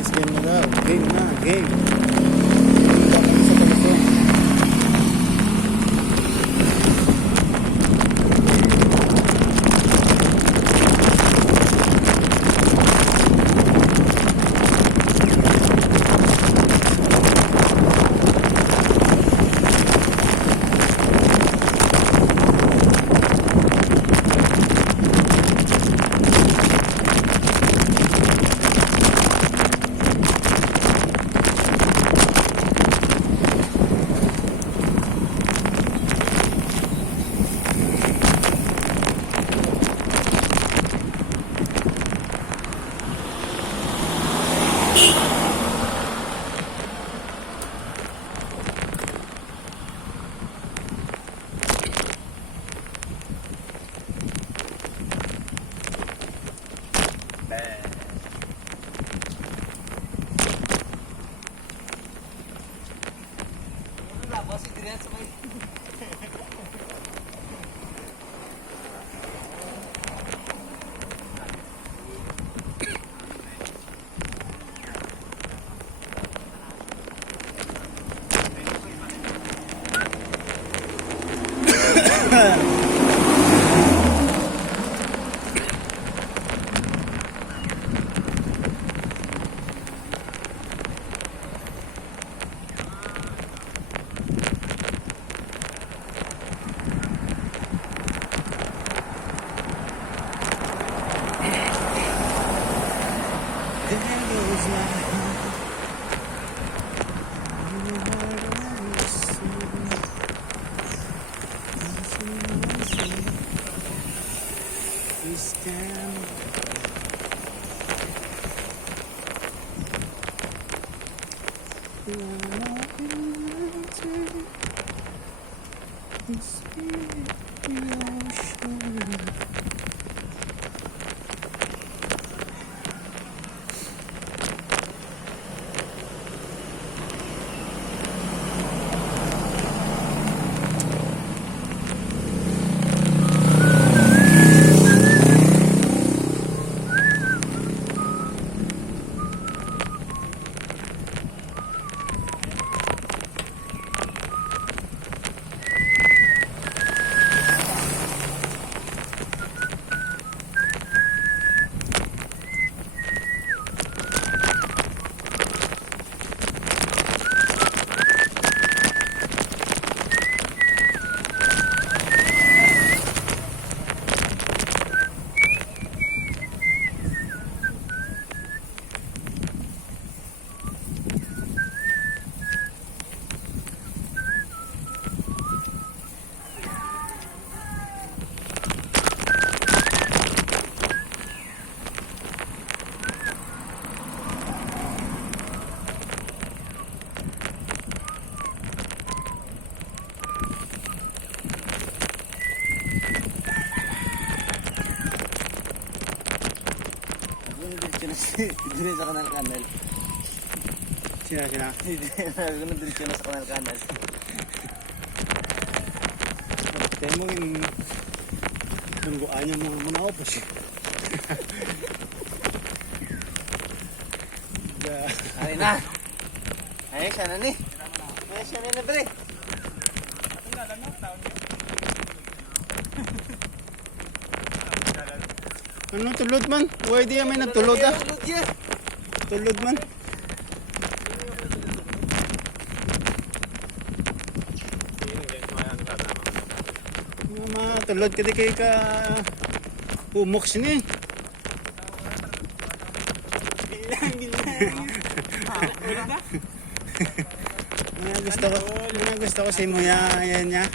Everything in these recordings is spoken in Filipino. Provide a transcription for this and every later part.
guys, game na daw. Game na, game. Punta kami sa telephone. Diretso sa kanal-kanal. Sina? Ganun diretso na sa kanal-kanal. Tayo mo yung tungguan yung mga manapos eh. Ay na! Ay, siya na ni! Ay, siya na bre! Ano tulod man? Uy, di may nagtulod ah. Tulod man. Tulod ka di kay ka humok sini. Gusto ko si Muya yan niya.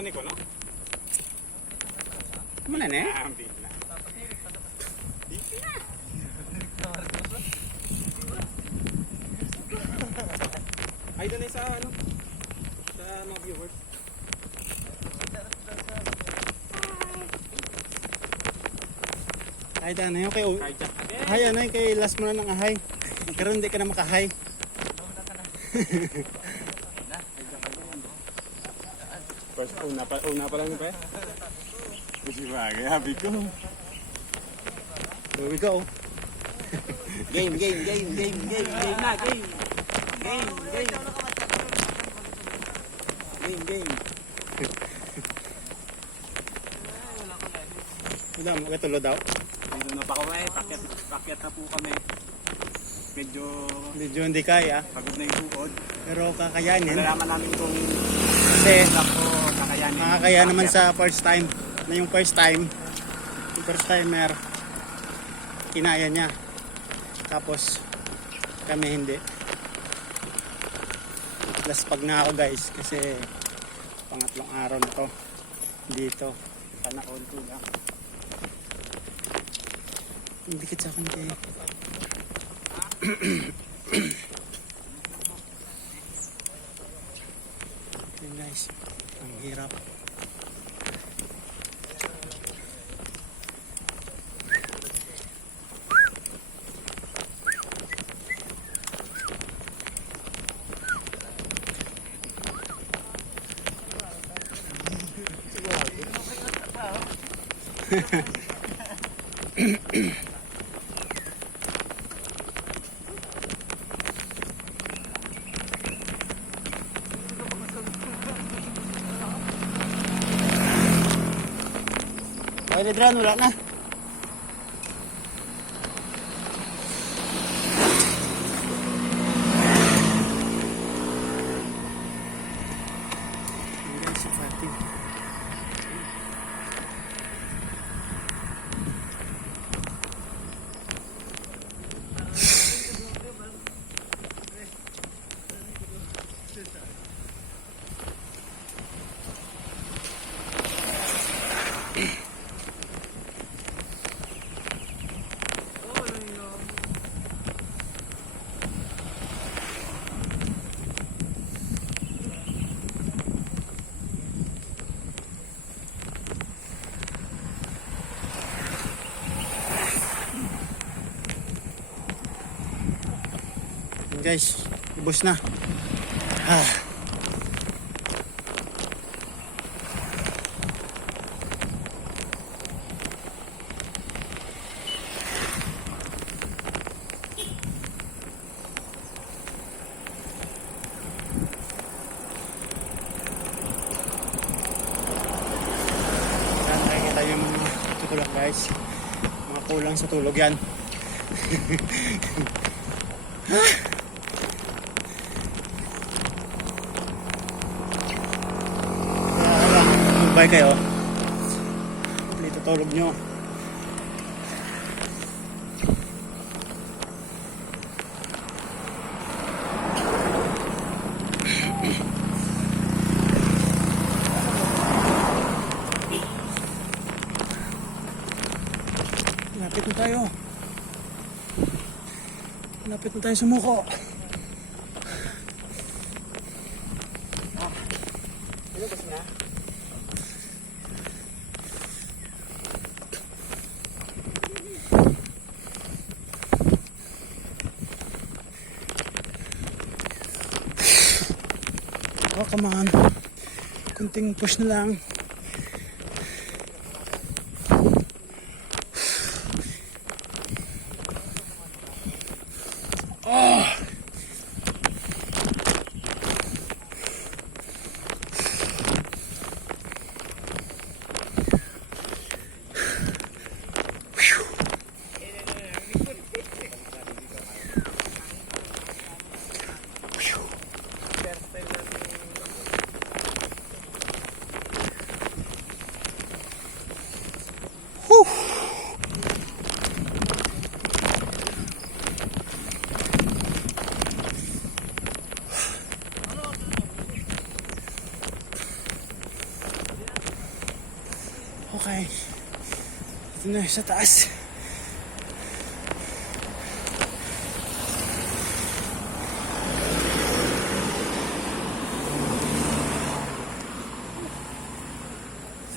na ni ko, no? Mana na eh? Ambit na. Ay, doon sa ano? Sa mga viewers. Ay, daan na yun kay... Kay Jack. Ay, ano yun kay last mo na ng ahay. Pero hindi ka na makahay. First, una pa lang ni pa eh. Kasi bagay, happy ko. Here we go. Game na, game. Game. Wala mo, katulo daw. Dito na pa kami, pakyat na po kami. Medyo hindi kaya. Pagod na yung tuod. Pero kakayanin. Malalaman namin kung Kasi kakayanin. makakaya naman sa first time. Na yung first timer, kinaya niya. Tapos, kami hindi. Last pag na ako guys, kasi pangatlong araw na to. Dito. Panahon ko lang. Hindi ka sa akin kayo. Yun guys, ang hirap. Okay, Ledran, wala na. Hanggang sa ating. Guys, ibos na. Nakikita yung mga tulog guys. Mga kulang sa tulog yan. Bye kayo. Dito tulog nyo. Lapit na tayo. Lapit na tayo sumuko. Ano kasi na? Oh, come on. Kunting push na lang. Oh! Okay. Ito na sa taas.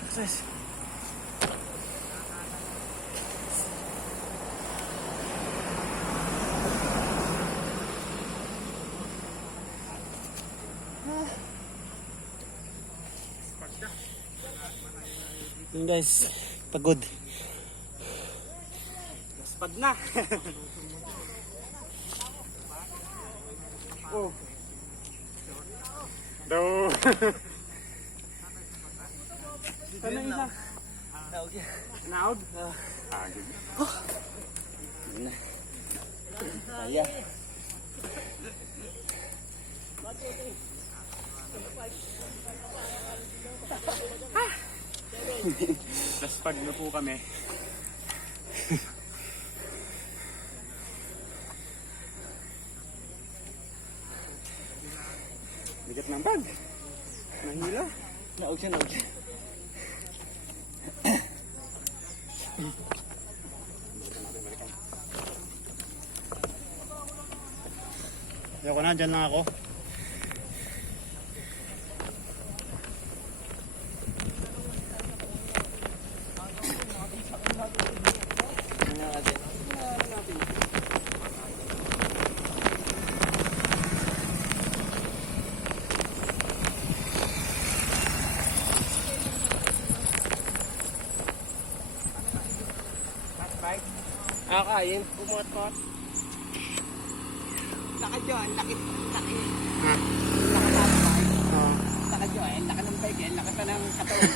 Success. Yun guys, pagod. Gaspad na. Oh. Do. Ano isa? Naog yan. Naog? Agad. Yun na. Kaya. Laspag na po kami. Bigat ng bag. Nahila. Naog siya, naog siya. Ayoko na, dyan lang ako. Kakain, kumot-kot. Laki dyan, laki. Ha? Nakatapay. Oo. Laki dyan, laki ng bike, laki pa ng katawan.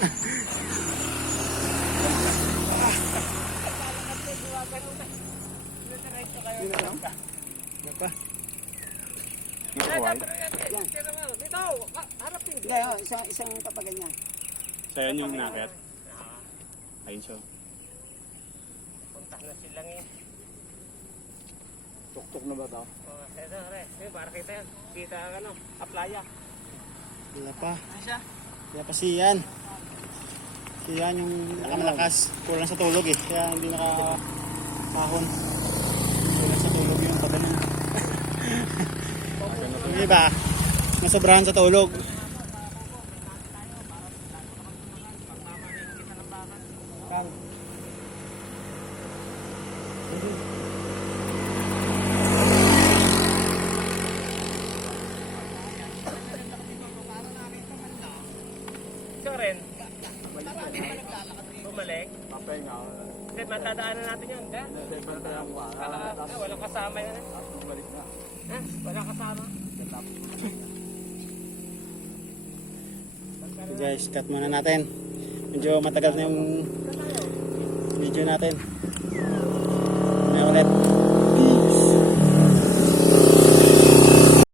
Yun na lang. Yan pa. Nakuhay. Dito, harap yun. Hindi, isang kapaganyan. So yan yung nakit. Ayun siya. Punta na silang eh. Tuktok na ba ito? Ito, para kita yan. Kita ang ano, aplaya. Wala pa. Ano siya? Kaya pa si Ian. Si Ian yung nakamalakas. Kulang sa tulog eh. Kaya hindi nakakahon. Kulang sa tulog yung pagano. Yung iba, nasobrahan sa tulog. Kang. Ito rin. Bumalik. Kapay nga. Kasi matadaanan natin yun. Walang kasama yun. Balik na. Walang kasama. Guys, cut muna natin. Medyo matagal na yung video natin. May ulit.